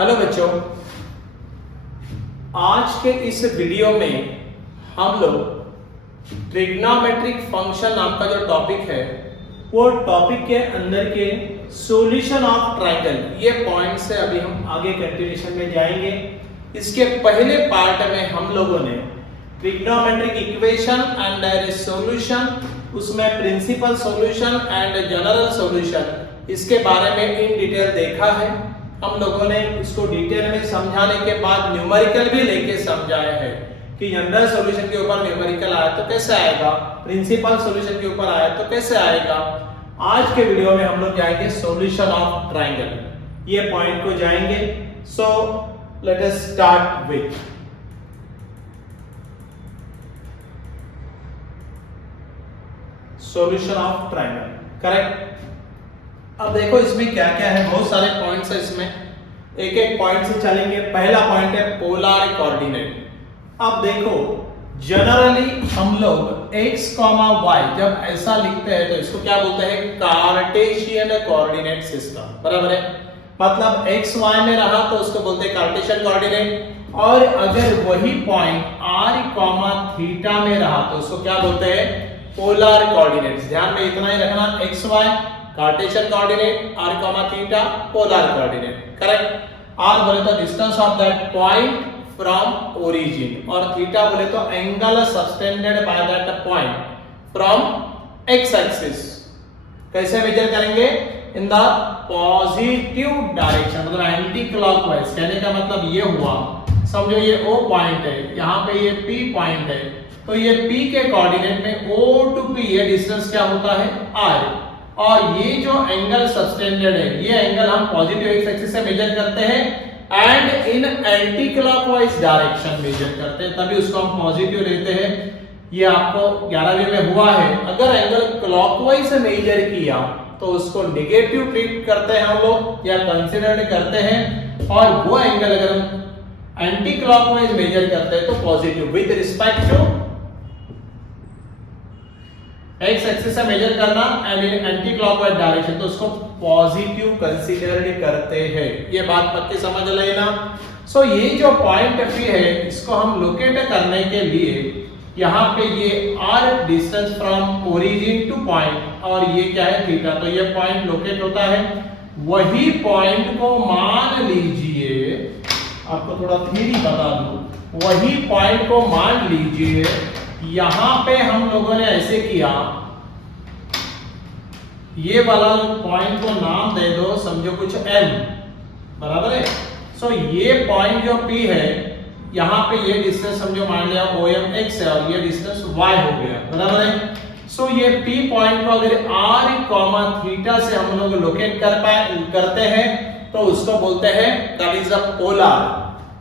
Hello बच्चों, आज के इस वीडियो में हम लोग ट्रिग्नोमेट्रिक फंक्शन नाम का जो टॉपिक है वो टॉपिक के अंदर के सॉल्यूशन ऑफ ट्रायंगल ये पॉइंट से अभी हम आगे कंटिन्यूएशन में जाएंगे। इसके पहले पार्ट में हम लोगों ने trigonometric equation and their solution, उसमें principal solution and general solution इसके बारे में इन डिटेल देखा है। हम लोगों ने इसको डिटेल में समझाने के बाद न्यूमेरिकल भी लेके समझाया है कि जनरल सॉल्यूशन के ऊपर न्यूमेरिकल आया तो कैसे आएगा, प्रिंसिपल सॉल्यूशन के ऊपर आया तो कैसे आएगा। आज के वीडियो में हम लोग जाएंगे सॉल्यूशन ऑफ ट्रायंगल, ये पॉइंट को जाएंगे। सो let us start with solution of triangle. Correct. अब देखो इसमें क्या क्या है, बहुत सारे पॉइंट्स है इसमें, एक एक पॉइंट से चलेंगे। पहला पॉइंट है पोलर कोऑर्डिनेट। अब देखो जनरली हम लोग x, y जब ऐसा लिखते हैं तो इसको क्या बोलते हैं, कार्टेशियन कोऑर्डिनेट सिस्टम। बराबर है, मतलब x y में रहा तो उसको बोलते हैं कार्टेशियन कोऑर्डिनेट, और अगर वही पॉइंट r, थीटा में रहा तो उसको क्या बोलते हैं, पोलर कोऑर्डिनेट्स। ध्यान में इतना ही रखना, x y Cartesian coordinate, r, theta polar coordinate. Correct. r बोले तो distance of that point from origin, और थीटा बोले तो angle subtended by that point from x axis. कैसे मेजर करेंगे, इन द पॉजिटिव डायरेक्शन, मतलब एंटी क्लॉकवाइज। कहने का मतलब ये हुआ, समझो ये O पॉइंट है, यहाँ पे ये P पॉइंट है, तो ये P के कोऑर्डिनेट में O टू P ये डिस्टेंस क्या होता है, r, और ये जो एंगल सबटेंडेड है ये एंगल हम पॉजिटिव एक्स एक्सिस से मेजर करते हैं and in anti clockwise direction measure करते हैं, तभी उसको हम पॉजिटिव लेते हैं। ये आपको 11वीं में हुआ है। अगर एंगल क्लॉकवाइज से मेजर किया तो उसको नेगेटिव ट्रीट करते हैं हम लोग या कंसीडर करते हैं, और वो एंगल अगर हम एंटी क्लॉकवाइज मेजर करते हैं तो positive with respect to X axis से मेजर करना and in anti clockwise direction तो उसको पॉजिटिव कंसीडर्ड करते हैं। ये बात पक्की समझ लेना। सो ये जो पॉइंट P है इसको हम लोकेट करने के लिए यहाँ पे ये r distance from origin two point, और ये क्या है, थीटा, तो ये पॉइंट लोकेट होता है। वही पॉइंट को मान लीजिए, आपको थोड़ा थ्योरी बता दूं, वही पॉइंट को मान लीजिए यहां पे हम लोगों ने ऐसे किया, ये वाला पॉइंट को नाम दे दो, समझो कुछ m, बराबर है। सो ये पॉइंट जो P है, यहां पे ये डिस्टेंस समझो मान लिया OM x है और ये डिस्टेंस y हो गया, बराबर है। सो ये P पॉइंट को अगर r, थीटा से हम लोग लोकेट करते हैं तो उसको बोलते हैं दैट इज अ पोलर,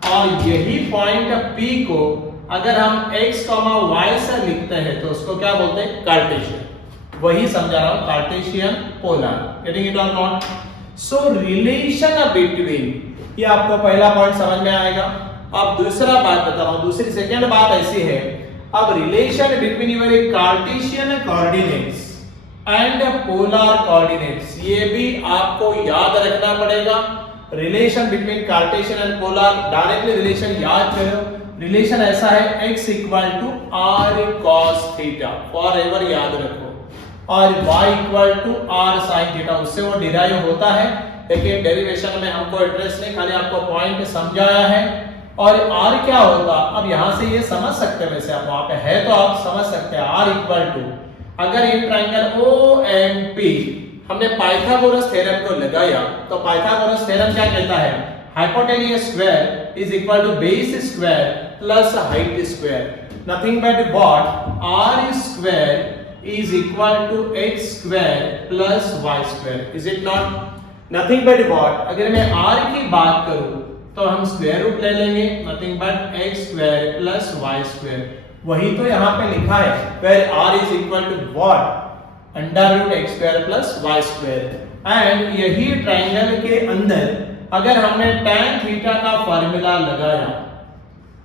और यही पॉइंट P को अगर हम x, y से लिखते हैं तो उसको क्या बोलते हैं, कार्टेशियन। वही समझा रहा हूं, कार्टेशियन पोलर। गेटिंग इट और नॉट। सो रिलेशन बिटवीन, ये आपको पहला पॉइंट समझ में आएगा। अब दूसरा बात बता रहा हूं, दूसरी सेकंड बात ऐसी है, अब relation between your Cartesian coordinates and polar coordinates, ये भी आपको याद रखना पड़ेगा। Relation between Cartesian and polar, directly relation याद करो। रिलेशन ऐसा है x equal to r cos theta, for ever याद रखो, और y equal to r sin theta, उससे वो डिराइव होता है, लेकिन डेरिवेशन में हमको इंटरेस्ट नहीं, खाली आपको पॉइंट समझाया है। और r क्या होता, अब यहां से ये समझ सकते हैं, वैसे आप वहां पे है तो आप समझ सकते हैं, r इक्वल टू, अगर ये ट्रायंगल OMP हमने पाइथागोरस थ्योरम को लगाया तो पाइथागोरस थ्योरम क्या कहता है, hypotenuse square is equal to base square plus height square, nothing but what, r square is equal to x square plus y square, is it not. Nothing but what, अगर मैं r की बात करूं तो हम स्क्वायर रूट ले लेंगे, nothing but x square plus y square, वही तो यहाँ पे लिखा है, where r is equal to what, under root x square plus y square. And यही ट्रायंगल के अंदर अगर हमने tan थीटा का फार्मूला लगाया,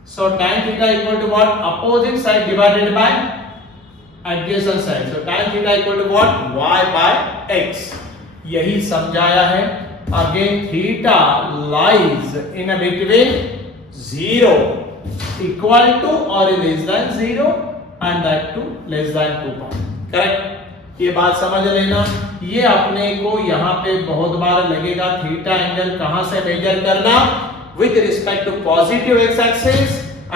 so tan theta equal to what, opposite side divided by adjacent side, so tan theta equal to what, y by x, यही समझाया है। again theta lies in a between 0 equal to or less than 0 and that too less than 2 pi. Correct, ये बात समझ लेना। ये अपने को यहाँ पे बहुत बार लगेगा थीटा एंगल कहां से मेजर करना, with respect to positive x axis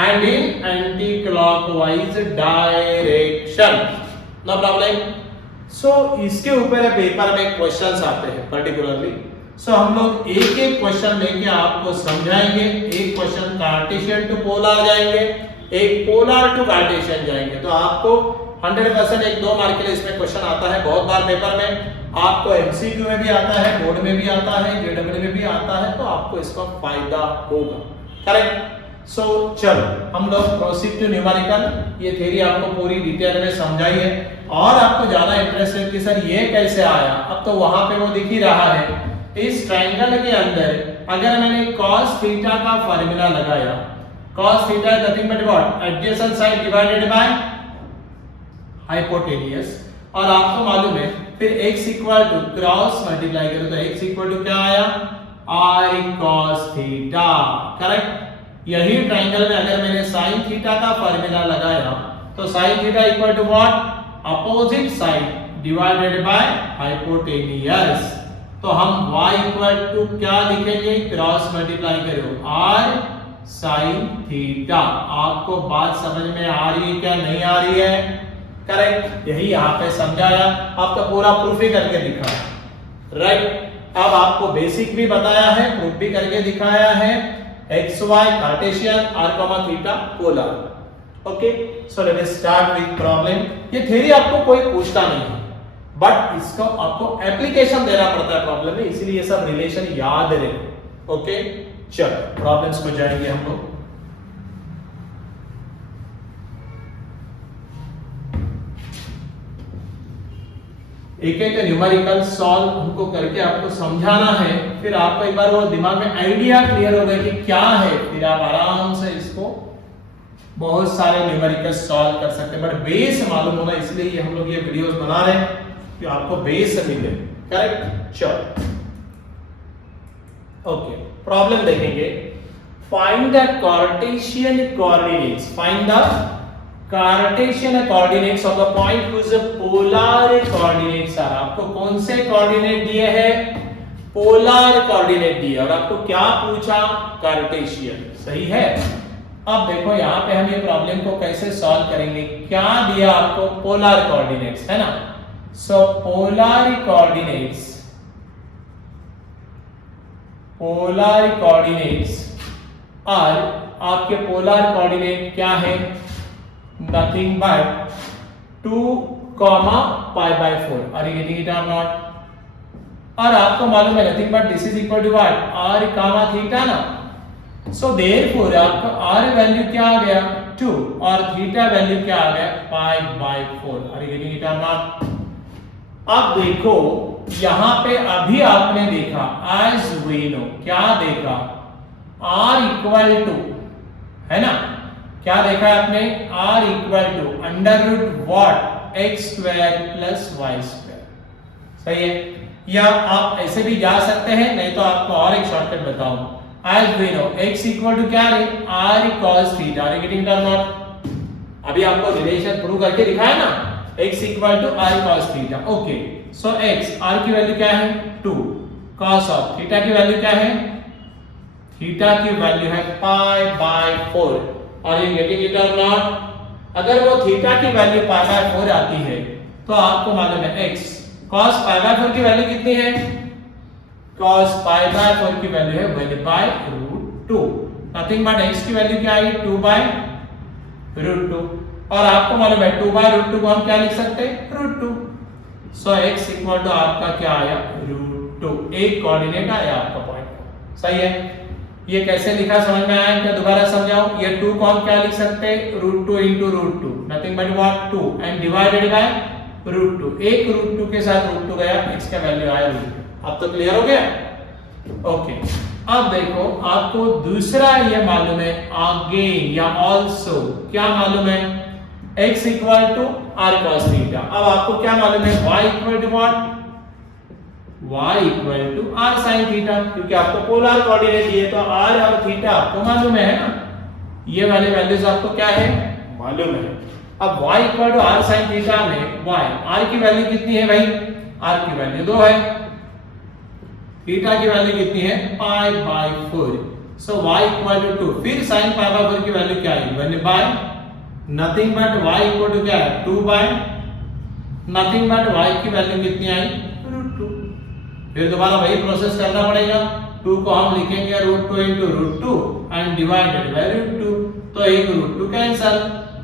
and in anti clockwise direction, no problem। सो इसके ऊपर पेपर में क्वेश्चंस आते हैं पर्टिकुलरली। सो हम लोग एक एक क्वेश्चन लेके आपको समझाएंगे। एक क्वेश्चन कार्टेशियन टू पोलर जाएंगे, एक पोलर टू कार्टेशियन जाएंगे। तो आपको 100% एक 2 मार्क के लिए इसमें क्वेश्चन आता है बहुत बार पेपर में, आपको एमसीक्यू में भी आता है, बोर्ड में भी आता है, जेडब्ल्यू में भी आता है, तो आपको इसका फायदा होगा। करेक्ट। सो चलो हम लोग प्रोसीड टू न्यूमेरिकल। ये थ्योरी आपको पूरी डिटेल में समझाई है और आपको ज्यादा इंटरेस्ट है कि सर ये कैसे आया, अब तो वहां पे वो दिख ही रहा है। इस ट्रायंगल के अंदर अगर मैंने cos थीटा का फार्मूला लगाया, cos theta is nothing but what, adjacent side divided by hypotenuse, और आपको मालूम है फिर x equal to cross multiply करो तो x इक्वल टू क्या आया, r cos थीटा। करेक्ट। यही ट्रायंगल में अगर मैंने sin थीटा का फार्मूला लगाया तो sin theta equal to what, opposite side divided by hypotenuse. तो हम y इक्वल टू क्या लिखेंगे, क्रॉस मल्टीप्लाई करो r sin थीटा। आपको बात समझ में आ रही है क्या नहीं आ रही है? करेक्ट, यही यहाँ पे समझाया, आपका पूरा प्रूफ ही करके दिखाया। राइट। अब आपको बेसिक भी बताया है, प्रूफ भी करके दिखाया है। X Y Cartesian, r theta polar. Okay, so let us start with problem. ये थ्योरी आपको कोई पूछता नहीं है, बट इसको आपको एप्लीकेशन देना पड़ता है प्रॉब्लम में, इसीलिए ये सब रिलेशन याद रहे। ओके, चलो प्रॉब्लम्स को जाएंगे हम लोग। एक एक न्यूमेरिकल सॉल्व हमको करके आपको समझाना है, फिर आपको एक बार वो दिमाग में आइडिया क्लियर होगा कि क्या है, फिर आप आराम से इसको बहुत सारे न्यूमेरिकल सॉल्व कर सकते हैं। बट बेस मालूम होना, इसलिए ये हम लोग ये वीडियोस बना रहे हैं कि आपको बेस मिले। करेक्ट। चलो ओके, प्रॉब्लम देखेंगे। Find the Cartesian coordinates, find the Cartesian coordinates of the point whose polar coordinates are. आपको कौन से कोऑर्डिनेट दिए हैं, पोलर कोऑर्डिनेट दिए, और आपको क्या पूछा, कार्टेशियन। सही है। अब देखो यहाँ पे हम ये प्रॉब्लम को कैसे सॉल्व करेंगे, क्या दिया आपको, पोलर कोऑर्डिनेट्स है ना। सो पोलर कोऑर्डिनेट्स, पोलर कोऑर्डिनेट्स और आपके पोलर कोऑर्डिनेट क्या है, nothing but 2, pi/4। Are you getting it or not? और आपको मालूम है nothing but this is equal to what, r, theta ना। so therefore आपका r वैल्यू क्या आ गया, 2, और थीटा वैल्यू क्या आ गया, pi/4। Are you getting it or not? अब देखो यहां पे अभी आपने देखा as we know, क्या देखा, r इक्वल टू, है ना, क्या देखा आपने, r equal to under root what, X square plus Y square. सही है। या आप ऐसे भी जा सकते हैं, नहीं तो आपको और एक शॉर्टकट बताऊं, as we know x equal to क्या है, r cos theta. Are getting it और नॉट? अभी आपको रिलेशन प्रूव करके दिखाया ना, x equal to r cos theta. Okay, so x, r की वैल्यू क्या है 2, cos ऑफ थीटा की वैल्यू क्या है, थीटा की वैल्यू है pi/4। Are you getting it or not? अगर वो थीटा की वैल्यू pi/4 आती है तो आपको मालूम है x cos pi/4 की वैल्यू कितनी है, cos pi/4 की वैल्यू है 1/√2। नथिंग बट x की वैल्यू क्या आई, 2/√2, और आपको मालूम है 2/√2 को हम क्या लिख सकते हैं, √2। सो x इक्वल टू आपका क्या आया, √2। एक कोऑर्डिनेट आया आपका पॉइंट। सही है। ये कैसे लिखा समझ में आया क्या, दोबारा समझाओ। ये 2 को हम क्या लिख सकते हैं, √2 into √2, nothing but what 2, and divided by √2। एक √2 के साथ √2 गया, x का वैल्यू आया √2। अब तो क्लियर हो गया। ओके, अब देखो आपको दूसरा ये मालूम है, आगे या ऑल्सो क्या मालूम है, x equal to r cos theta. अब आपको क्या मालूम है, y equal to what, y equal to r sin theta, क्योंकि आपको पोलर कोऑर्डिनेट दिए तो r और थीटा आपको मालूम है ना, ये वाले वैल्यूज आपको क्या है मालूम है। अब y equal to r sin theta में y r की वैल्यू कितनी है भाई, r की वैल्यू 2 है, थीटा की वैल्यू कितनी है pi by 4, so y equal to 2, फिर sin पाई बाय 4 की वैल्यू क्या है 1 by nothing but y equal to क्या है 2 बाय नथिंग बट y की वैल्यू कितनी आई √2, फिर दोबारा वही प्रोसेस करना पड़ेगा, 2 को हम लिखेंगे √2 into √2 एंड डिवाइडेड बाय √2, तो एक √2 कैंसिल,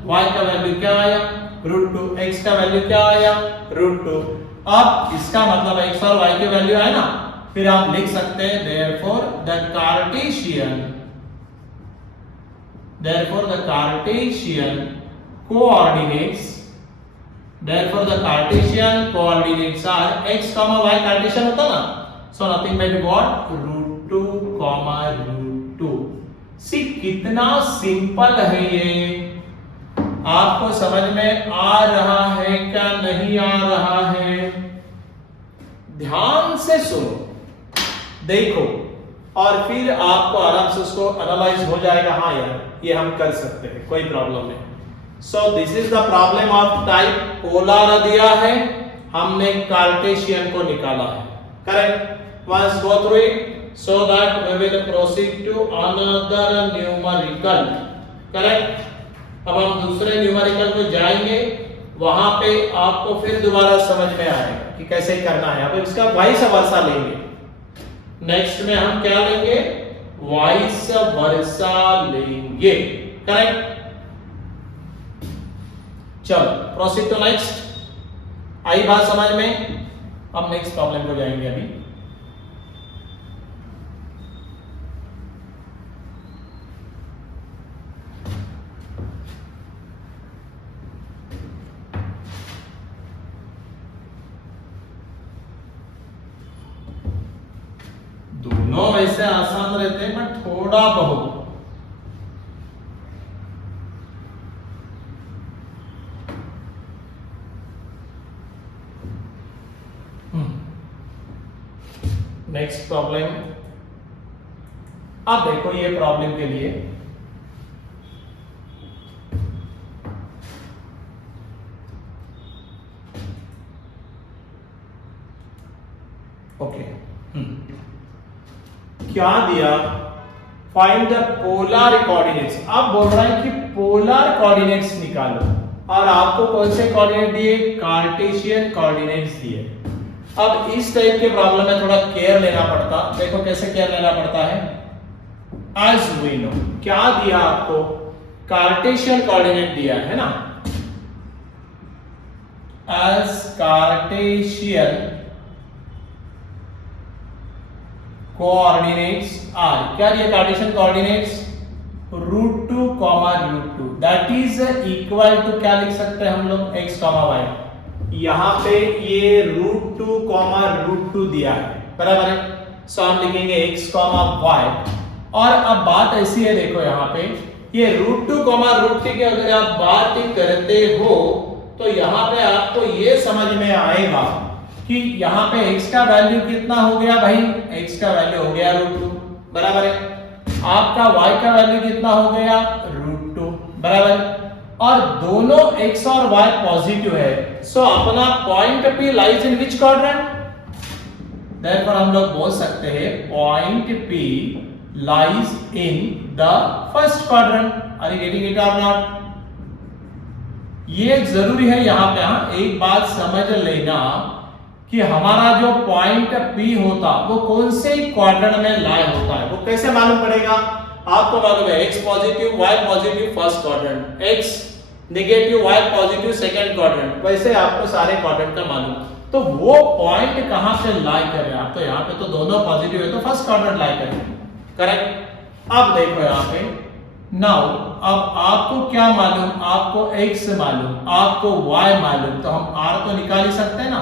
y का वैल्यू क्या आया √2, x का वैल्यू क्या आया √2। अब इसका मतलब x और y की वैल्यू है ना, फिर आप लिख सकते हैं therefore the Cartesian coordinates are x, y Cartesian होता ना, so nothing but what √2, √2। सी कितना सिंपल है ये, आपको समझ में आ रहा है क्या नहीं आ रहा है, ध्यान से सुनो देखो और फिर आपको आराम से उसको एनालाइज हो जाएगा, हाँ यार ये हम कर सकते हैं कोई प्रॉब्लम नहीं। So this is the problem of type polar दिया है, हमने कार्टेशियन को निकाला है, correct. Once go through it so that we will proceed to another numerical, correct. अब हम दूसरे न्यूमेरिकल को जाएंगे, वहां पे आपको फिर दोबारा समझ में आएगा कि कैसे करना है। अब इसका वाइस वर्सा लेंगे, नेक्स्ट में हम क्या लेंगे वाइस वर्सा लेंगे, करेक्ट। चलो प्रोसीड टू नेक्स्ट, आई बात समझ में। अब नेक्स्ट प्रॉब्लम को जाएंगे अभी। दोनों वैसे आसान रहते हैं बट थोड़ा बहुत नेक्स्ट प्रॉब्लम। अब देखो ये प्रॉब्लम के लिए ओके क्या दिया, फाइंड द पोलर कोऑर्डिनेट्स। अब बोल रहा है कि पोलर कोऑर्डिनेट्स निकालो, और आपको कौन से कोऑर्डिनेट दिए, कार्टेशियन कोऑर्डिनेट्स दिए। अब इस टाइप के प्रॉब्लम में थोड़ा केयर लेना पड़ता, देखो कैसे केयर लेना पड़ता है। एज वी नो क्या दिया आपको, कार्टेशियन कोऑर्डिनेट दिया है ना, एज कार्टेशियन कोऑर्डिनेट्स आर, क्या दिया Cartesian coordinates √2, √2, that is equal to क्या लिख सकते हैं हम लोग x, y। यहां पे ये √2, √2 दिया है, बराबर है, सो हम लिखेंगे x, y। और अब बात ऐसी है, देखो यहां पे ये √2, √2 की अगर आप बात करते हो तो यहां पे आपको ये समझ में आएगा कि यहाँ पे x का वैल्यू कितना हो गया भाई, x का वैल्यू हो गया √2, बराबर है। आपका y का वैल्यू कितना हो गया √2, बराबर। और दोनों x और y पॉजिटिव है, सो अपना point P lies in which quadrant, therefore हम लोग बोल सकते हैं point P lies in the first quadrant. Are you getting it और नॉट? ये जरूरी है यहाँ पे, हाँ एक बात समझ लेना कि हमारा जो पॉइंट P होता वो कौन से क्वाड्रेंट में लाई होता है, वो कैसे मालूम पड़ेगा। आपको मालूम है x positive y positive first quadrant, x negative y positive second quadrant, वैसे आपको सारे क्वाड्रेंट का मालूम। तो वो पॉइंट कहां पे लाई कर रहे हैं आप, तो यहाँ पे तो दोनों पॉजिटिव है तो फर्स्ट क्वाड्रेंट लाई कर रहे हैं, करेक्ट। अब देखो यहाँ पे नाउ, अब आपको क्या मालूम, आपको x मालूम, आपको y मालूम, तो हम r तो निकाल ही सकते हैं ना।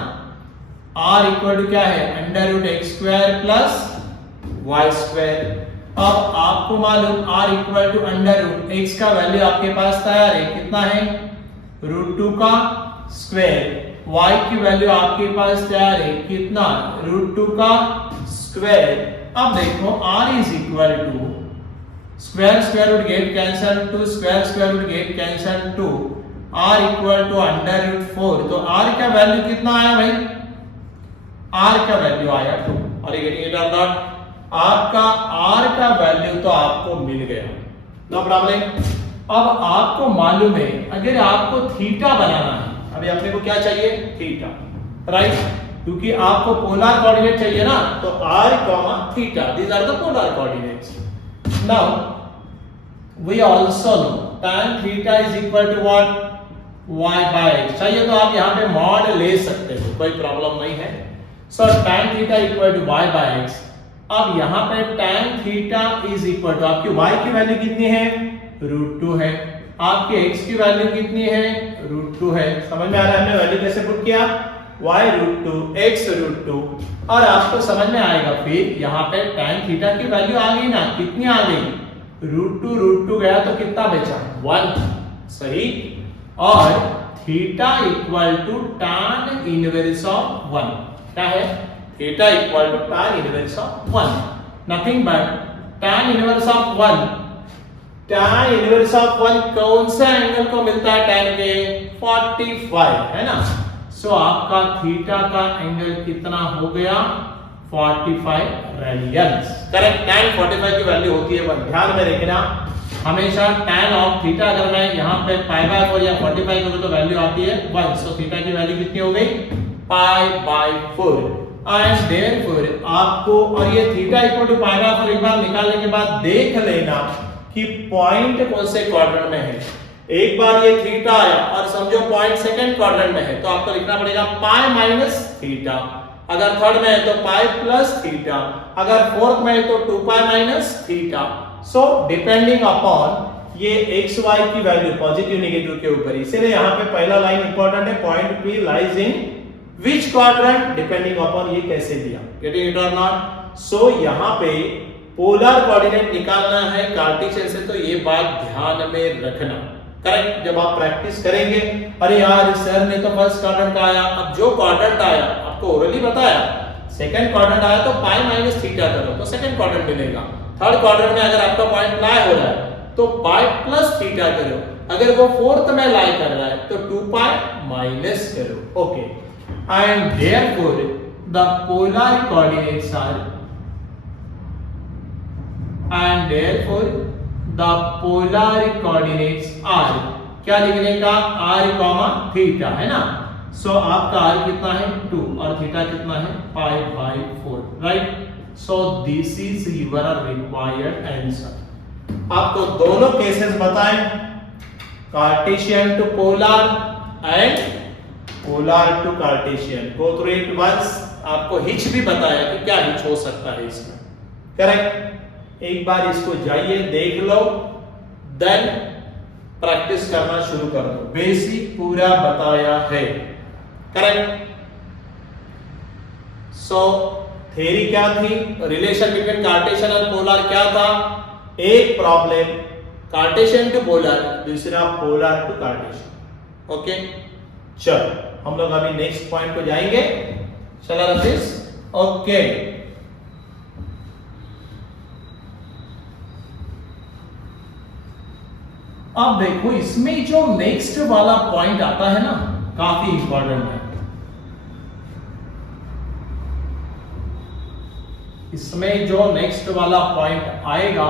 r इक्वल टू क्या है √x² प्लस y²। अब आपको मालूम r इक्वल टू √x का वैल्यू आपके पास तैयार है, कितना है √2 का स्क्वायर y की वैल्यू आपके पास तैयार है कितना, √2 का स्क्वायर। अब देखो r is equal to square root get cancel, two square root get cancel, two r equal to √4। तो r का वैल्यू कितना आया भाई, r का वैल्यू आया 2। और ये गेटिंग इट और नॉट, आपका r का वैल्यू तो आपको मिल गया, नो प्रॉब्लम। अब आपको मालूम है अगर आपको थीटा बनाना है, अभी अपने को क्या चाहिए, थीटा, राइट, क्योंकि आपको पोलर कोऑर्डिनेट चाहिए ना, तो r, theta, these are the polar coordinates. Now we also know tan theta is equal to what, y by x। चाहिए तो आप यहां पे मॉड ले सकते हो, कोई प्रॉब्लम नहीं है। So tan theta equal to y by x। अब यहां पे tan theta is equal to, आपकी y की वैल्यू कितनी है, √2 है, आपके x की वैल्यू कितनी है, √2 है। समझ में आ रहा है हमने वैल्यू कैसे पुट किया, y √2 x √2। और आपको समझ में आएगा फिर यहाँ पे tan थीटा की वैल्यू आ गई ना, कितनी आ गई, √2 गया तो कितना बचा, 1, सही। और theta equal to tan inverse of 1, क्या है, theta equal to tan inverse of 1, nothing but tan inverse of 1। tan inverse of 1 कौन सा एंगल को मिलता है, tan के 45, है ना। सो आपका थीटा का एंगल कितना हो गया, 45 रेडियंस, करेक्ट। tan 45 की वैल्यू होती है 1, ध्यान में रखना हमेशा tan ऑफ थीटा, अगर मैं यहाँ पे π/4 या 45 करूँ तो वैल्यू आती है 1। सो थीटा की वैल्यू कितनी हो गई, π/4। एंड देयरफॉर आपको, और ये थीटा इक्वल टू π/4 एक बार निकालने के बाद देख लेना कि पॉइंट कौन से क्वाड्रेंट में है। एक बार ये थीटा आया और समझो पॉइंट सेकंड क्वाड्रेंट में है, तो आपको लिखना पड़ेगा पाई माइनस थीटा, अगर थर्ड में है तो पाई प्लस थीटा, अगर फोर्थ में है तो 2 pi minus theta. So depending upon ये एक्स वाई की वैल्यू पॉजिटिव नेगेटिव के ऊपर, इसीलिए यहाँ पे पहला लाइन इंपॉर्टेंट है, point P lies in which quadrant, depending upon ये कैसे दिया, गेटिंग इट और नॉट। सो यहाँ पे पोलर कोऑर्डिनेट निकालना है कार्टेशियन से, तो ये बात ध्यान में रखना, करेक्ट। जब आप प्रैक्टिस करेंगे, अरे यार सर ने तो फर्स्ट क्वाड्रेंट का आया, अब जो क्वाड्रेंट आया आपको ओरली बताया, सेकंड क्वाड्रेंट आया तो पाई माइनस थीटा करो तो सेकंड क्वाड्रेंट मिलेगा। थर्ड क्वाड्रेंट में अगर आपका पॉइंट लाई हो रहा है तो पाई प्लस थीटा करो, अगर वो फोर्थ में लाई कर रहा है तो 2 पाई माइनस करो, okay. And therefore the polar coordinates are, and therefore the polar coordinates are, क्या लिखने का, r, थीटा, है ना। सो आपका r कितना है 2 और थीटा कितना है π/4, right. So this is your required answer. आपको दोनों केसेस बताएं, Cartesian to polar and polar to Cartesian, go through it once. आपको हिच भी बताया कि क्या हिच हो सकता है इसमें, करेक्ट। एक बार इसको जाइए देख लो, देन प्रैक्टिस करना शुरू कर दो, बेसिक पूरा बताया है, करेक्ट। सो थ्योरी क्या थी, रिलेशन बिटवीन कार्टेशियन और पोलर क्या था, एक प्रॉब्लम कार्टेशियन टू पोलर, दूसरा पोलर टू कार्टेशियन, ओके। चलो हम लोग अभी नेक्स्ट पॉइंट को जाएंगे, चला रफीस, ओके। अब देखो इसमें जो नेक्स्ट वाला पॉइंट आता है ना, काफी इंपॉर्टेंट है। इसमें जो नेक्स्ट वाला पॉइंट आएगा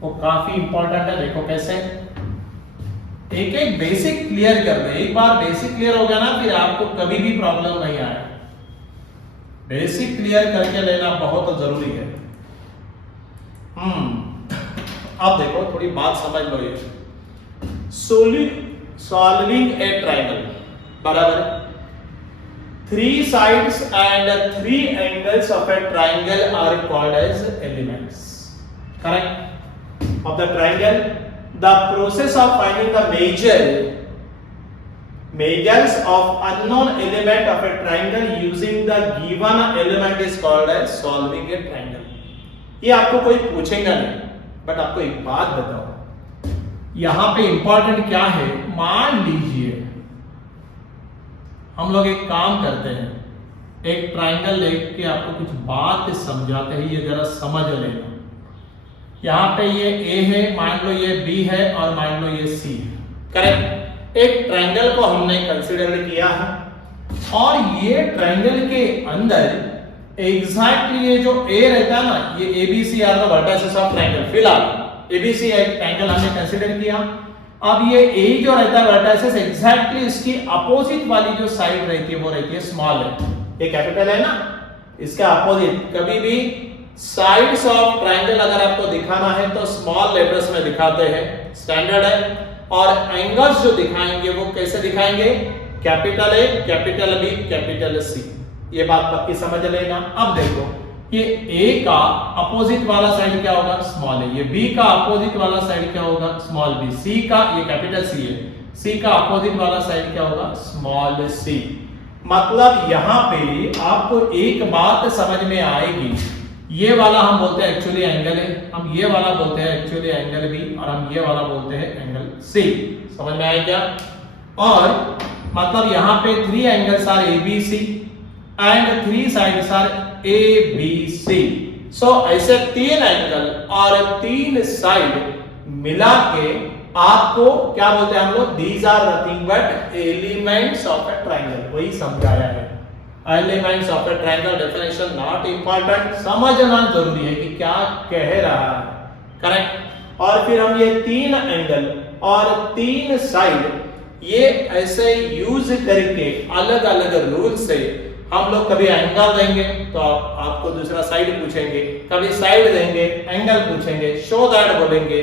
वो काफी इंपॉर्टेंट है। देखो कैसे, एक एक बेसिक क्लियर कर दे, एक बार बेसिक क्लियर हो गया ना फिर आपको कभी भी प्रॉब्लम नहीं आएगा। बेसिक क्लियर करके लेना बहुत जरूरी है। अब देखो थोड़ी बात समझ लो, ये सॉल्विंग ए ट्रायंगल बराबर 3 sides and 3 angles of a triangle are called as elements, correct, of the triangle. The process of finding the measures of unknown element of a triangle using the given element is called as solving a triangle. ये आपको कोई पूछेगा नहीं, but आपको एक बात बताओ, यहां पे इंपॉर्टेंट क्या है, मान लीजिए हम लोग एक काम करते हैं, एक ट्राइंगल लेके आपको कुछ बात समझाते हैं, ये जरा समझ लेना। यहां पे ये ए है, मान लो ये बी है और मान लो ये सी है, करेक्ट। एक ट्राइंगल को हमने कंसीडर किया है और ये ट्राइंगल के अंदर एग्जैक्टली ये जो ए रहता है ना, ये ABC are the vertices of triangle. फिलहाल एबीसी एक ट्राइंगल हमने कंसीडर किया। अब ये ए जो रहता है वर्टिसेस, एग्जैक्टली इसकी अपोजिट वाली जो साइड रहती है वो रहती है स्मॉल है। ये कैपिटल है ना, इसका अपोजिट कभी भी साइड्स ऑफ ट्राइंगल अगर आपको दिखाना है तो स्मॉल लेटर्स में दिखाते हैं, स्टैंडर्ड है। और एंगल्स जो दिखाएंगे वो कैसे दिखाएंगे, capital A, capital B, capital C. ये बात पक्की समझ लेना। अब देखो, ये ए का अपोजिट वाला साइड क्या होगा, स्मॉल ए। ये बी का अपोजिट वाला साइड क्या होगा, स्मॉल बी। सी का, ये कैपिटल सी है, सी का अपोजिट वाला साइड क्या होगा, स्मॉल सी। मतलब यहां पे आपको एक बात समझ में आएगी, ये वाला हम बोलते हैं एक्चुअली एंगल है, हम ये वाला बोलते हैं एक्चुअली एंगल बी, और हम ये वाला बोलते हैं एंगल सी। समझ में आया क्या? और मतलब यहां पे 3 angles are ABC and 3 sides are ABC. So ऐसे 3 एंगल और 3 साइड मिला के आपको क्या बोलते हैं हम लोग, these are nothing but elements of a triangle. वही समझाया है, elements of a triangle. Definition not important, समझना जरूरी है कि क्या कह रहा है, करेक्ट। और फिर हम ये 3 एंगल और 3 साइड ये ऐसे यूज करके अलग अलग रूल से हम लोग कभी एंगल देंगे तो आपको दूसरा साइड पूछेंगे, कभी साइड देंगे एंगल पूछेंगे, शो दैट बोलेंगे।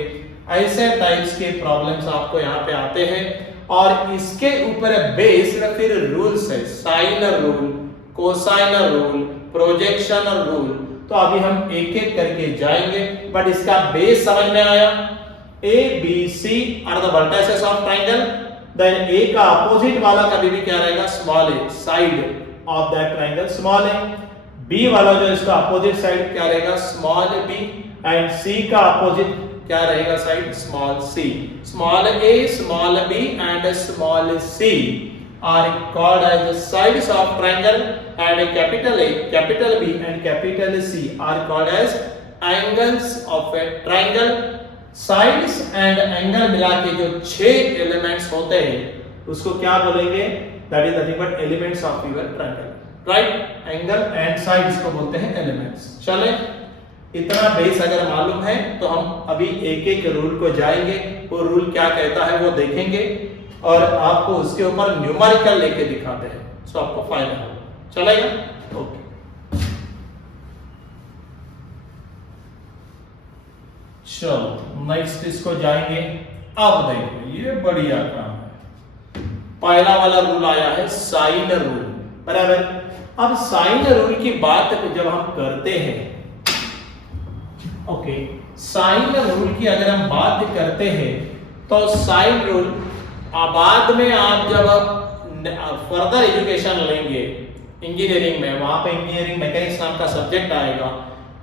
ऐसे टाइप्स के प्रॉब्लम्स आपको यहाँ पे आते हैं और इसके ऊपर बेस्ड फिर रूल्स है, sine rule, cosine rule, projection rule. तो अभी हम एक एक करके जाएंगे, बट इसका बेस समझ में आया। A B C are the vertices of triangle, then A का अपोजिट वाला कभी भी क्या रहेगा, small a, side of that triangle small a. B वाला जो इसका अपोजिट साइड क्या रहेगा, स्मॉल बी। एंड सी का अपोजिट क्या रहेगा side, small C. Small A, small B and small C are called as the sides of triangle, and capital A, capital B and capital C are called as angles of a triangle. Sides and angle मिला के जो 6 elements होते हैं उसको क्या बोलेंगे, that is nothing but elements of your triangle, right? Angle and sides को बोलते हैं elements। चले, इतना बेस अगर मालूम है तो हम अभी एक एक रूल को जाएंगे, वो रूल क्या कहता है वो देखेंगे और आपको उसके ऊपर न्यूमेरिकल लेके दिखाते हैं, सो आपको फायदा होगा। चलेगा? ओके, चलो नेक्स्ट इसको जाएंगे। अब देखो, ये बढ़िया काम है। पहला वाला रूल आया है साइन रूल, बराबर। अब साइन रूल की बात जब हम करते हैं, ओके, साइन रूल की अगर हम बात करते हैं तो साइन रूल बाद में आप जब फर्दर एजुकेशन लेंगे इंजीनियरिंग में, वहां पे इंजीनियरिंग मैकेनिक्स नाम का सब्जेक्ट आएगा,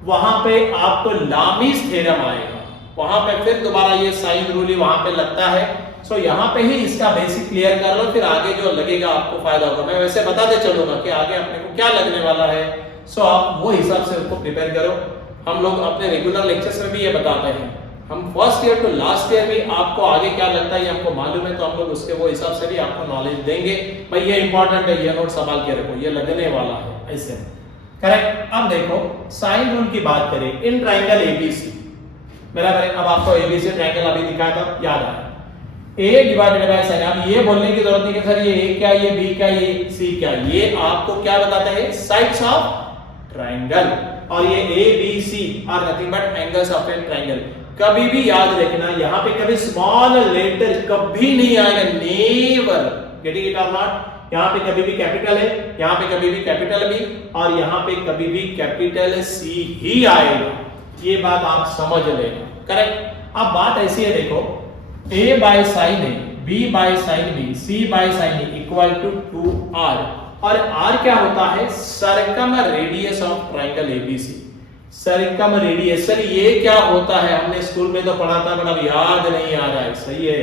वहां पे आपको लामीज थ्योरम आएगा, वहां पे फिर दोबारा ये साइन रूल ही वहां पे लगता है। सो यहाँ पे ही इसका बेसिक क्लियर कर लो, फिर आगे जो लगेगा आपको फायदा होगा। मैं वैसे बताते चलूंगा कि आगे अपने को क्या लगने वाला है, सो आप वो हिसाब से उसको प्रिपेयर करो। हम लोग अपने रेगुलर लेक्चर्स में भी ये बताते हैं, हम first year to last year भी आपको आगे क्या लगता है ये हमको मालूम है, तो हम लोग उसके वो हिसाब से भी आपको नॉलेज देंगे। भाई ये इंपॉर्टेंट है, ये नोट संभाल के रखो, ये लगने वाला है, ऐसे करेक्ट। अब देखो साइन रूल की बात करें इन ट्राइंगल एबीसी, बराबर है। अब आपको एबीसी ट्राइंगल अभी दिखाया था, याद आया, ए डिवाइडेड बाय साइन। अब ये बोलने की जरूरत नहीं कि सर ये ए क्या, ये बी क्या, ये सी क्या, ये आपको क्या बताता है, साइड्स ऑफ ट्राइंगल। और ये A B C are nothing but angles of a triangle. कभी भी याद रखना, यहाँ पे कभी स्मॉल लेटर कभी नहीं आएगा, नेवर, गेटिंग इट और नॉट। यहाँ पे कभी भी कैपिटल है, यहाँ पे कभी भी कैपिटल बी, और यहाँ पे कभी भी कैपिटल सी ही आएगा। ये बात आप समझ लेना, करेक्ट। अब बात ऐसी है, देखो, a by sine A, b by sine B, c by sine A equal to 2r। और r क्या होता है, circumradius of triangle ABC. Circumradius. Sir ये क्या होता है? हमने स्कूल में तो पढ़ा था बट अब याद नहीं आ रहा है। सही है,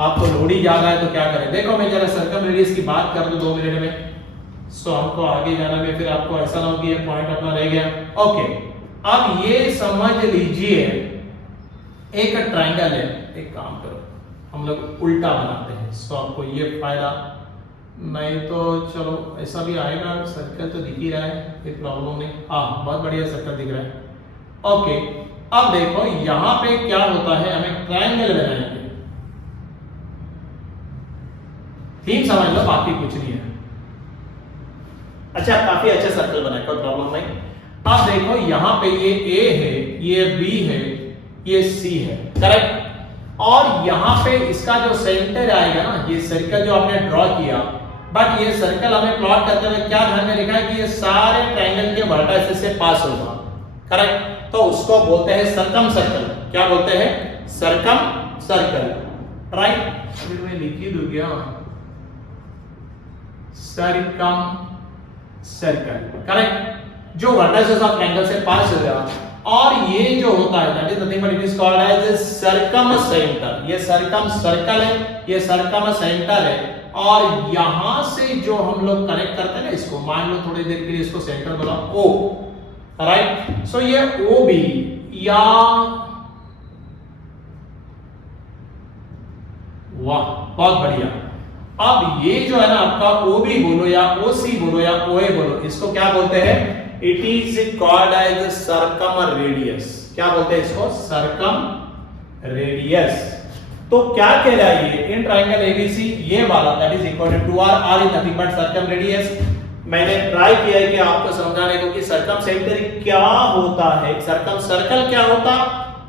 आपको लोड ही ज्यादा है तो क्या करें। देखो मैं जरा सरकम रेडियस की बात कर दूं 2 मिनट में। सो हमको आगे जाना में फिर आपको ऐसा ना हो कि ये पॉइंट अपना रह गया। ओके, अब ये समझ लीजिए एक ट्रायंगल है। एक काम करो, हम लोग उल्टा बनाते हैं। सो आपको ये फायदा नहीं तो चलो ऐसा भी आएगा। सर्कल तो दिख ही रहा है, कोई प्रॉब्लम नहीं। हाँ, बहुत बढ़िया सर्कल दिख रहा है। ओके, अब देखो यहां पे क्या होता है, हमें ट्रायंगल बनाएंगे। थीम समझ लो, बाकी कुछ नहीं है। अच्छा, काफी अच्छा सर्कल बना है, कोई प्रॉब्लम नहीं। अब देखो यहां पे ये A है, ये B है, ये C है, करेक्ट। और यहां पे इसका जो सेंटर आएगा ना, ये सर्कल जो आपने ड्रॉ किया, बट ये सर्कल हमें प्लॉट करते हुए क्या ध्यान में रखा है कि ये सारे ट्रायंगल के वर्टाइसेस से पास होगा, करेक्ट। तो उसको बोलते हैं सर्कम सर्कल। क्या बोलते हैं? Circumcircle, right. फिर मैं लिख ही दूं क्या? Circumcircle, correct. जो वर्टाइसेस ऑफ ट्रायंगल से पास हो गया। और ये जो होता है that is nothing but it is called as circumcentre. ये सर्कम सर्कल है, ये सर्कम सेंटर है। और यहां से जो हम लोग कनेक्ट करते हैं ना इसको, मान लो थोड़ी देर के लिए इसको सेंटर बोला O, राइट। सो ये OB या वाह बहुत बढ़िया। अब ये जो है ना आपका OB बोलो या OC बोलो या OA बोलो, इसको क्या बोलते हैं? It is called as circumradius. क्या बोलते हैं इसको? Circumradius. तो क्या कह रहा है ये? इन ट्रायंगल ABC ये वाला that is equal to 2R, R is nothing but circumradius. मैंने ट्राई किया है कि आपको समझाने को कि सर्कम सेंटर क्या होता है, सर्कम सर्कल क्या होता,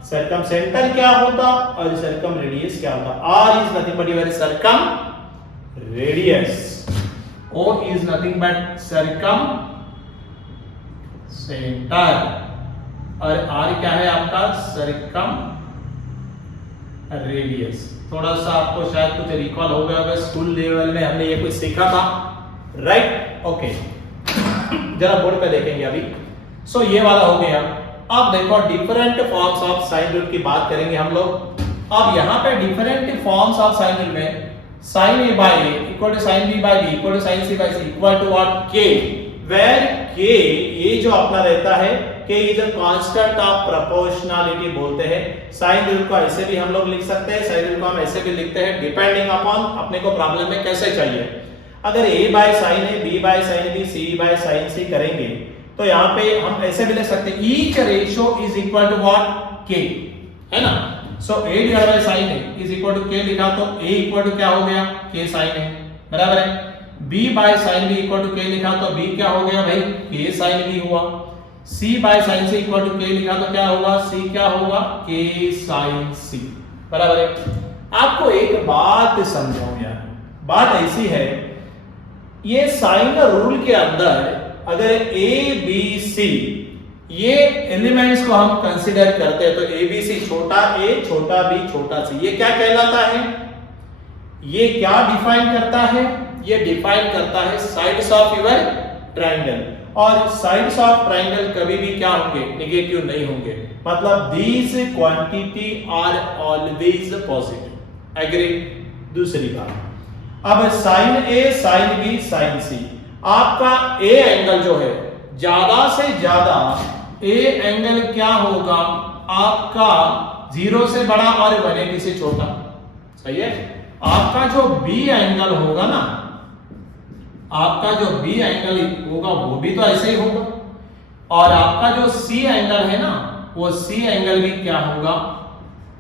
सर्कम सेंटर क्या होता और सर्कम रेडियस क्या होता। R is nothing but your circum radius, O is nothing but circum centre और R क्या है आपका? Circum radius. थोड़ा सा आपको शायद कुछ रिकॉल हो गया होगा, स्कूल लेवल में हमने ये कुछ सीखा था, राइट। ओके, जरा बोर्ड पे देखेंगे अभी। सो ये वाला हो गया। अब देखो different forms of sine rule की बात करेंगे हम लोग। अब यहाँ पे different forms of sine rule में sin A by A equal to sin B by B equal to sin C by C equal to what? K, where K ये जो अपना रहता है K is a constant of proportionality बोलते हैं। Sine rule को ऐसे भी हम लोग लिख सकते हैं, साइन रूल को हम ऐसे भी लिखते हैं, डिपेंडिंग अपॉन अपने को प्रॉब्लम में कैसे चाहिए। अगर A by sin A, B by sin B, C by sin C करेंगे तो यहाँ पे हम ऐसे भी लिख सकते हैं each ratio is equal to what? K, है ना। सो A divided by sin A is equal to K लिखा तो A इक्वल टू क्या हो गया? K sin A, बराबर है। B by sin B equal to K लिखा तो B क्या हो गया भाई? K sin B हुआ। C by sin C equal to K लिखा तो क्या होगा? C क्या होगा? K sin C, बराबर है। आपको एक बात समझाऊं यार, बात ऐसी है, ये साइन रूल के अंदर अगर A B C ये एलिमेंट्स को हम कंसीडर करते हैं तो ABC छोटा a छोटा b छोटा c, ये क्या कहलाता है? ये क्या डिफाइन करता है? ये डिफाइन करता है साइड्स ऑफ योर ट्रायंगल। और साइड्स ऑफ ट्रायंगल कभी भी क्या होंगे? नेगेटिव नहीं होंगे, मतलब these quantity are always positive. Agree? दूसरी बात, अब sine A sine B sine C, आपका A एंगल जो है ज्यादा से ज्यादा A एंगल क्या होगा आपका? 0 से बड़ा और 180 से छोटा, सही है। आपका जो B एंगल होगा ना, आपका जो B एंगल होगा वो भी तो ऐसे ही होगा। और आपका जो C एंगल है ना, वो C एंगल भी क्या होगा?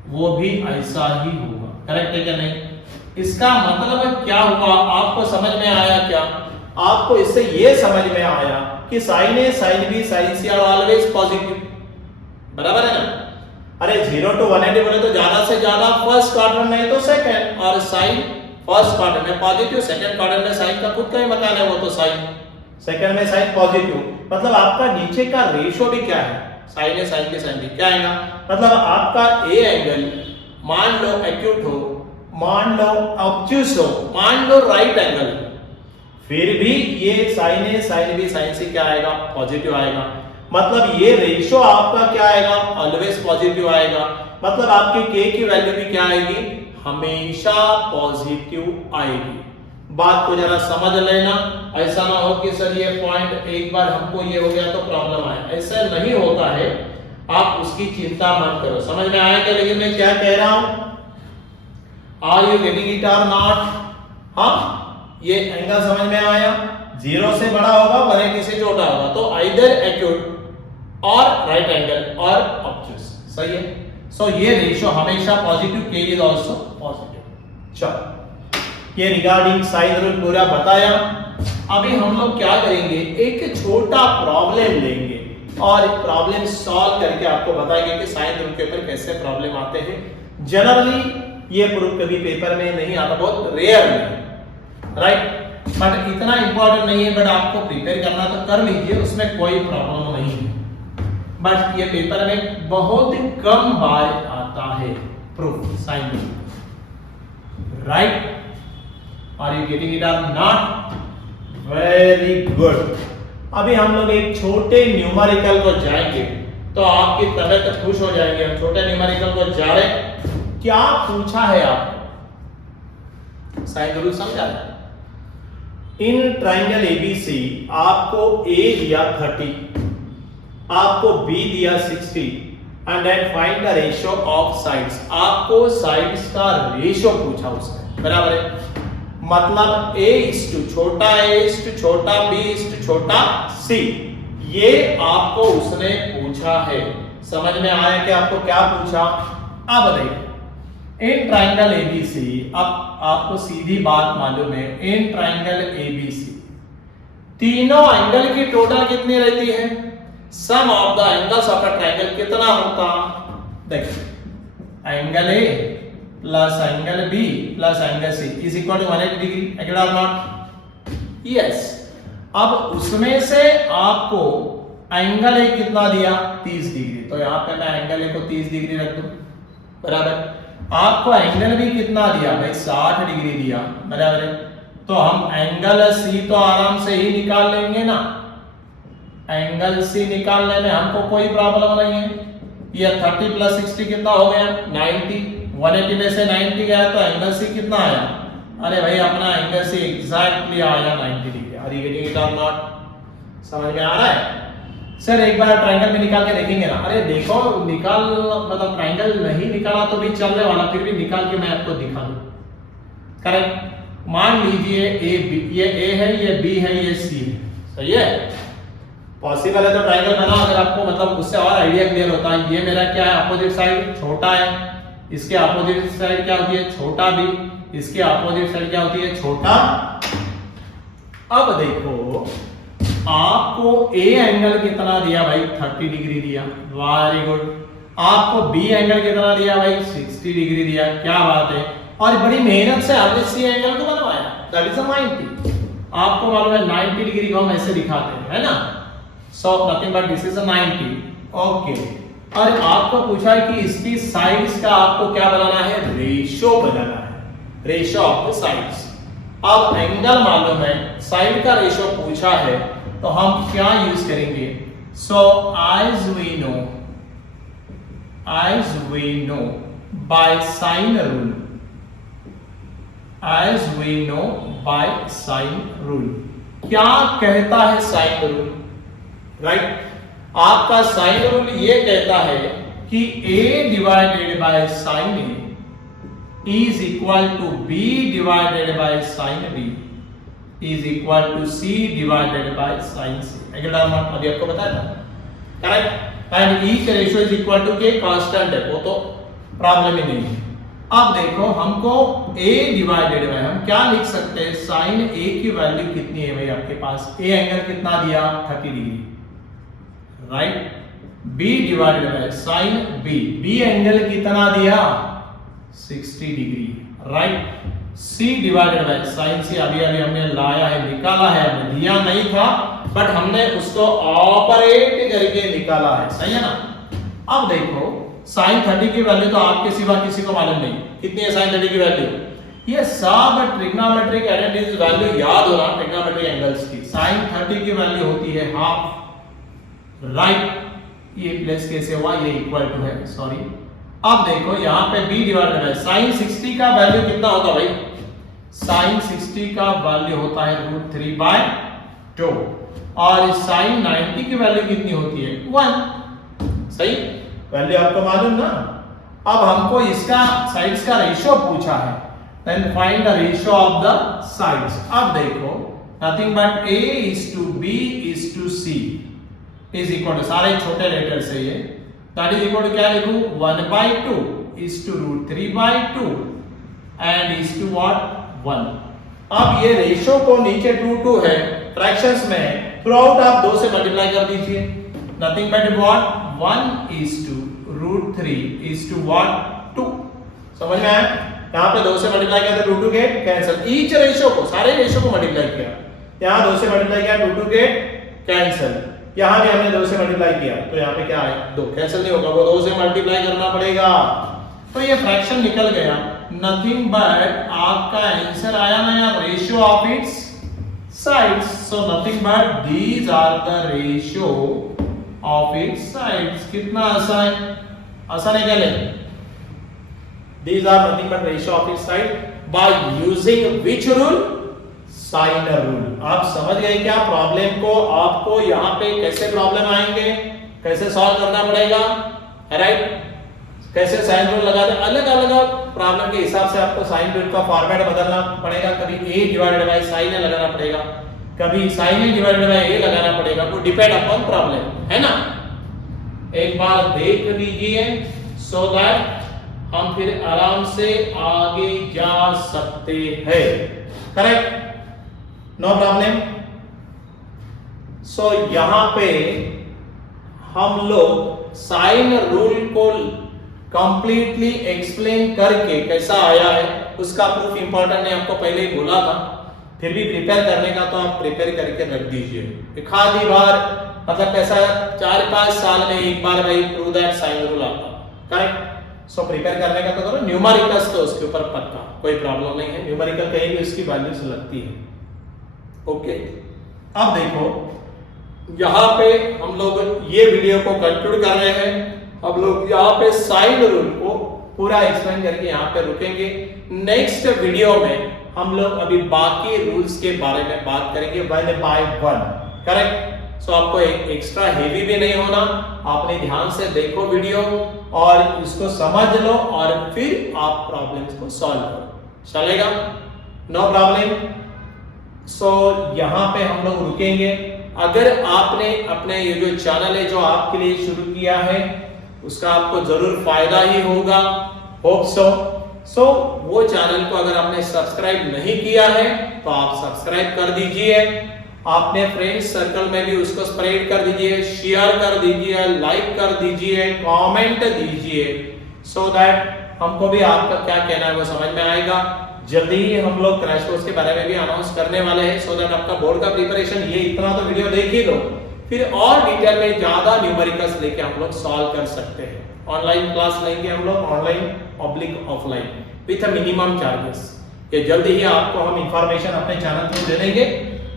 वो भी ऐसा ही होगा, करेक्ट है क्या नहीं? इसका मतलब क्या हुआ? आपको समझ में आया क्या? आपको इससे ये समझ में आया कि sine A sine B sine C are always positive, बराबर है ना। अरे 0 to 180 बोले तो ज्यादा से ज्यादा फर्स्ट क्वार्टर नहीं तो सेकंड, और साइन फर्स्ट क्वार्टर में पॉजिटिव, सेकंड क्वार्टर में साइन का खुद का ही मकान है वो तो साइन, सेकंड में साइन पॉजिटिव, मतलब आपका नीचे का रेशियो भी क्या है? Sine A sine B sine B क्या आएगा? मतलब आपका A एंगल मान लो एक्यूट हो, मान लो ऑब्ट्यूस हो, मान लो राइट एंगल, फिर भी ये sine A sine B sine C क्या आएगा? पॉजिटिव आएगा। मतलब ये रेशियो आपका क्या आएगा, ऑलवेज पॉजिटिव आएगा। मतलब आपकी के की वैल्यू भी क्या आएगी, हमेशा पॉजिटिव आएगी। बात को जरा समझ लेना, ऐसा ना हो कि सर ये पॉइंट एक बार हमको ये हो गया तो प्रॉब्लम आए, ऐसा नहीं होता है। आप उसकी चिंता मत करो। समझ में आया क्या लेकिन मैं क्या कह रहा हूं? आर यू गेटिंग इट और नॉट? हाँ, ये एंगल समझ में आया। 0 से बड़ा होगा, 180 से छोटा होगा, तो आइदर एक्यूट और राइट एंगल और ऑब्ट्यूस। सही है। सो ये रेशियो हमेशा पॉजिटिव, के इज आल्सो पॉजिटिव। चलो, ये रिगार्डिंग साइन रूल पूरा बताया। अभी हम लोग क्या करेंगे, एक छोटा प्रॉब्लम लेंगे और प्रॉब्लम सॉल्व करके आपको बताएंगे कि साइन रूल के ऊपर कैसे प्रॉब्लम आते हैं। जनरली ये प्रूफ कभी पेपर में नहीं आता, बहुत रेयर है, राइट। बट इतना इंपॉर्टेंट नहीं है, बट आपको प्रिपेयर करना तो कर लीजिए, उसमें कोई प्रॉब्लम नहीं है। बट ये पेपर में बहुत कम बार आता है proof sine rule, right. Are you getting it और नॉट? Very good. अभी हम लोग एक छोटे न्यूमेरिकल को जाएंगे तो आपकी तबीयत खुश हो जाएगी। हम छोटे न्यूमेरिकल को जा रहे, क्या पूछा है आपको, साइन रूल समझा है? इन ट्राइंगल एबीसी आपको ए दिया 30, आपको बी दिया 60 and then find the ratio of sides. आपको साइड्स का रेशियो पूछा उसने, बराबर है। मतलब a इस टू छोटा a इस टू छोटा b इस टू छोटा c, ये आपको उसने पूछा है। समझ में आया कि आपको क्या पूछा? अब देखो, इन ट्राइंगल ABC, अब आपको सीधी बात मालूम है, इन ट्राइंगल ABC तीनों एंगल की टोटल कितनी रहती है? Sum of the angles of a triangle कितना होता? देखिए, angle A plus angle B plus angle C is equal to 180 degree, agree or not? Yes. अब उसमें से आपको एंगल A कितना दिया? 30 डिग्री, तो यहां पे मैं एंगल A को 30 डिग्री रख दूं, बराबर। आपको एंगल भी कितना दिया भाई? 60 डिग्री दिया, बराबर है। तो हम एंगल C तो आराम से ही निकाल लेंगे ना, एंगल C निकालने में हमको कोई प्रॉब्लम नहीं है। ये 30 प्लस 60 कितना हो गया? 90। 180 में से 90 गया तो एंगल C कितना आया? अरे भाई अपना एंगल C एग्जैक्टली आया 90 degree. Are you getting it और नॉट? समझ में आ रहा है? सर एक बार ट्रायंगल में निकाल के देखेंगे ना? अरे देखो, निकाल मतलब ट्रायंगल नहीं निकाला तो भी चलने वाला, फिर भी निकाल के मैं आपको दिखा दूं। करेक्ट। मान लीजिए ए बी, ये ए है, ये बी है, ये सी है, सही है। पॉसिबल है तो ट्रायंगल बनाओ, अगर आपको मतलब उससे और आइडिया क्लियर होता है। ये मेरा क्या है? अपोजिट साइड छोटा है, इसके अपोजिट साइड क्या होती है? छोटा बी, इसके अपोजिट साइड क्या होती है? छोटा। अब देखो, आपको ए एंगल कितना दिया भाई? 30 डिग्री दिया, वेरी गुड। आपको बी एंगल कितना दिया भाई? 60 डिग्री दिया, क्या बात है। और बड़ी मेहनत से हमने सी एंगल को बनवाया, दैट इज अ 90। आपको मालूम है 90 डिग्री को हम ऐसे दिखाते हैं, है ना? सो nothing but this is a 90, okay. और आपको पूछा है कि इसकी साइड्स का आपको क्या बनाना है? रेशियो बनाना है, रेशियो ऑफ द साइड्स। अब एंगल मालूम है, साइड का रेशियो पूछा है, तो हम क्या यूज करेंगे? So as we know by sine rule, as we know by sine rule. क्या कहता है साइन रूल? राइट, आपका साइन रूल ये कहता है कि a divided by sine a is equal to b divided by sine b is equal to c divided by sin c। अभी आपको बताया था, करेक्ट। एंड e का ratio is equal to k, constant है वो, तो प्रॉब्लम ही नहीं है। अब देखो, हमको a डिवाइडेड बाय, हम क्या लिख सकते हैं? sin a की वैल्यू कितनी है भाई आपके पास? a एंगल कितना दिया? 30 degree, right. b divided by sin b, b angle कितना दिया? 60 degree, right. c divided by sin c, अभी हमने लाया है, निकाला है, हमने दिया नहीं था, बट हमने उसको ऑपरेट करके निकाला है, सही है ना? अब देखो, sin 30 की वैल्यू तो आपके सिवा किसी को मालूम नहीं। कितनी है sin 30 की वैल्यू? ये सब ट्रिग्नोमेट्रिक आइडेंटिटीज वैल्यू याद होना, ट्रिग्नोमेट्रिक एंगल्स की। sin 30 की वैल्यू होती है हाफ, राइट, ये प्लस कैसे हुआ, ये इक्वल टू है, सॉरी। अब देखो यहाँ पे b डिवाइडेड बाय साइन 60 का वैल्यू कितना होगा भाई, साइन 60 का वैल्यू होता है √3/2 और साइन 90 की वैल्यू कितनी होती है 1, सही, वैल्यू आपको मालूम ना। अब हमको इसका साइड्स का रेशियो पूछा है, then find the ratio of the sides. अब देखो nothing but a is to b is to c is equal to, सारे छोटे लेटर से ये, दैट इज इक्वल टू क्या लिखूं, 1/2 is to √3/2 and is to what 1। अब ये रेशियो को नीचे 2 है फ्रैक्शंस में, थ्रू आउट आप 2 से मल्टीप्लाई कर दीजिए, nothing but what 1 is to √3 is to what 2। समझ में आया, यहाँ पे 2 से मल्टीप्लाई किया तो 2 गेट कैंसिल, ईच रेशियो को, सारे रेशियो को मल्टीप्लाई किया, यहाँ 2 से मल्टीप्लाई किया 2 गेट कैंसिल, यहाँ भी हमने 2 से मल्टीप्लाई किया तो यहाँ पे क्या आया 2, कैंसिल नहीं होगा, वो 2 से मल्टीप्लाई करना पड़ेगा, तो ये फ्रैक्शन निकल गया। नथिंग बट आपका आंसर आया ना यार, ratio of its sides, so nothing but these are the ratio of its sides. कितना आसान है, आसान है क्या नहीं, these are nothing but ratio of its side by using which rule, sine rule. आप समझ गए क्या प्रॉब्लम को, आपको यहाँ पे कैसे प्रॉब्लम आएंगे, कैसे सॉल्व करना पड़ेगा, राइट, कैसे साइन रूल लगा दे, अलग अलग प्रॉब्लम के हिसाब से आपको साइन रूल का फॉर्मेट बदलना पड़ेगा, कभी a divided by sine a लगाना पड़ेगा, कभी sine a divided by a लगाना पड़ेगा, वो डिपेंड अपॉन प्रॉब्लम, है ना। एक बार देख लीजिए सो दैट हम फिर आराम से आगे जा सकते हैं, करेक्ट, नो प्रॉब्लम। सो यहां पे हम लोग साइन रूल को कंप्लीटली एक्सप्लेन करके कैसा आया है उसका प्रूफ इंपॉर्टेंट है, आपको पहले ही बोला था, फिर भी प्रिपेयर करने का तो आप प्रिपेयर करके रख दीजिए, एक आधी बार, मतलब कैसा 4-5 साल में एक बार भाई प्रूव दैट साइन रूल आता, करेक्ट। सो प्रिपेयर करने का तो करो, न्यूमेरिकल्स तो उसके ऊपर पक्का कोई प्रॉब्लम नहीं है, न्यूमेरिकल कहीं भी उसकी वैल्यूज लगती है, ओके। अब देखो यहाँ पे हम लोग ये वीडियो को कंक्लूड कर रहे हैं, अब लोग यहाँ पे साइन रूल को पूरा एक्सप्लेन करके यहाँ पे रुकेंगे। नेक्स्ट वीडियो में हम लोग अभी बाकी रूल्स के बारे में बात करेंगे 1 by 1, करेक्ट। सो आपको एक्स्ट्रा हेवी भी नहीं होना, आपने ध्यान से देखो वीडियो और इसको समझ लो और फिर आप प्रॉब्लम्स को सॉल्व करो, चलेगा, नो प्रॉब्लम। सो यहाँ पे हम लोग रुकेंगे। अगर आपने अपने ये जो चैनल है जो आपके लिए शुरू किया है उसका आपको जरूर फायदा ही होगा, होप सो वो चैनल को अगर आपने सब्सक्राइब नहीं किया है तो आप सब्सक्राइब कर दीजिए, आपने फ्रेंड्स सर्कल में भी उसको स्प्रेड कर दीजिए, शेयर कर दीजिए, लाइक कर दीजिए, कमेंट दीजिए, सो दैट हमको भी आपका क्या कहना है वो समझ में आएगा। जल्दी ही हम लोग क्रैश कोर्स के बारे में भी अनाउंस करने वाले हैं, सो दैट आपका बोर्ड का प्रिपरेशन, ये इतना तो वीडियो देख ही लो, फिर और डिटेल में ज्यादा न्यूमेरिकल्स लेके हम लोग सॉल्व कर सकते हैं। ऑनलाइन क्लास लेंगे हम लोग, online oblique offline with a minimum charges, ये जल्दी ही आपको हम इंफॉर्मेशन अपने चैनल पे दे देंगे।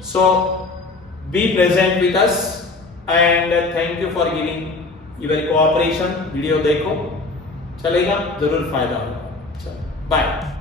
So be present with us and thank you for giving your cooperation. Video देखो, चलेगा, जरूर फायदा होगा। चलो बाय।